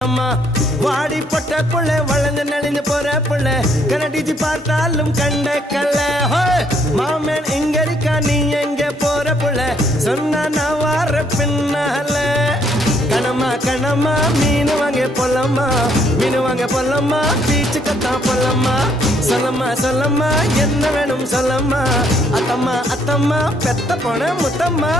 அம்மா வாடி பொட்ட புள்ள வளர்ந்து நலிந்து போற புள்ள கனடிச்சு பார்த்தாலும் கண்ட கல்ல மாமன் எங்க இருக்கா நீ எங்க போற புள்ள சொன்னா நான் வார பின்னால கணமா கணமா மீன் வாங்க பொல்லம்மா மீன் வாங்க பொல்லம்மா பீச்சு கத்தான் பொல்லம்மா சொல்லம்மா சொல்லம்மா என்ன வேணும் சொல்லம்மா அத்தம்மா அத்தம்மா பெத்த போன முத்தம்மா